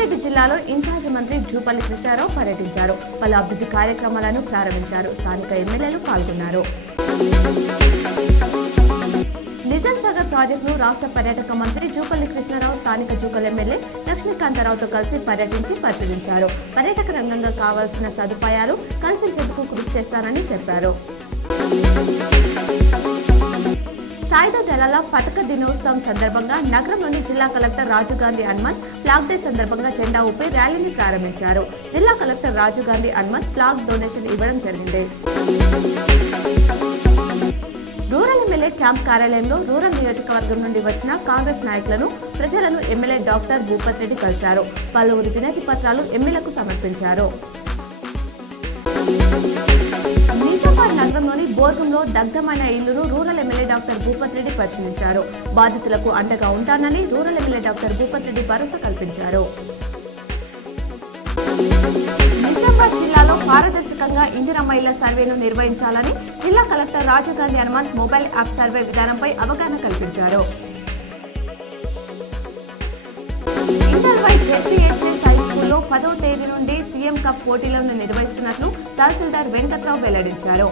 రంగారెడ్డి జిల్లాలో ఇన్ఛార్జ్ మంత్రి జూపల్లి కృష్ణారావు పర్యటించారు. పలు అభివృద్ధి కార్యక్రమాలను ప్రారంభించారు. స్థానిక ఎమ్మెల్యేలు పాల్గొన్నారు. నిజాం సాగర్ ప్రాజెక్టును రాష్ట్ర పర్యాటక మంత్రి జూపల్లి కృష్ణారావు స్థానిక జూకల్ ఎమ్మెల్యే లక్ష్మీకాంతారావుతో కలిసి పర్యటించి పరిశీలించారు. పర్యాటక రంగంగా కావాల్సిన సదుపాయాలు కల్పించేందుకు కృషి చేస్తానని చెప్పారు. సాయుధ దళాల పతాక దినోత్సవం సందర్భంగా నగరంలోని జిల్లా collector Rajiv Gandhi Hanumanth flag day సందర్భంగా జెండా ఊపి ర్యాలీని ప్రారంభించారు. జిల్లా collector Rajiv Gandhi Hanumanth flag donation ఇవ్వడం జరిగింది. రూరల్ ఎమ్మెల్యే క్యాంప్ కార్యాలయంలో రూరల్ నియోజకవర్గం నుండి వచ్చిన కాంగ్రెస్ నాయకులను, ప్రజలను ఎమ్మెల్యే డాక్టర్ భూపత్ రెడ్డి కలిశారు. పలువురు వినతి పత్రాలు ఎమ్మెల్యేకు సమర్పించారు. నిజామాబాద్ నగరంలోని బోర్గంలో దగ్ధమైన ఇల్లును rural MLA doctor Bhupath Reddy పరిశీలించారు. బాధితులకు అండగా ఉంటానని rural MLA doctor Bhupath Reddy భరోసా కల్పించారు. నిజామాబాద్ జిల్లాలో పారదర్శకంగా ఇందిరమ్మ ఇళ్ల సర్వేను నిర్వహించాలని జిల్లా collector Rajiv Gandhi Hanumanth mobile app survey విధానంపై అవగాహన కల్పించారు. ఇందల్వాయి జెడ్పీహెచ్ఎస్ హై స్కూల్లో 10వ తేదీ నుండి సీఎం కప్ పోటీలను నిర్వహిస్తున్నట్లు తహసీల్దార్ వెంకట్రావు వెల్లడించారు.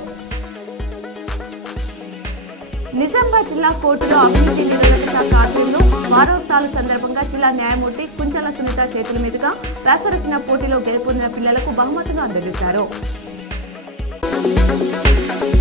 నిజామాబాద్ జిల్లా కోర్టులో అవినీతి నిరోధక శాఖ ఆధ్వర్యంలో వారోత్సవాల సందర్భంగా జిల్లా న్యాయమూర్తి కుంచల సునీత చేతుల మీదుగా వ్యాసరచన పోటీలో గెలుపొందిన పిల్లలకు బహుమతులు అందజేశారు.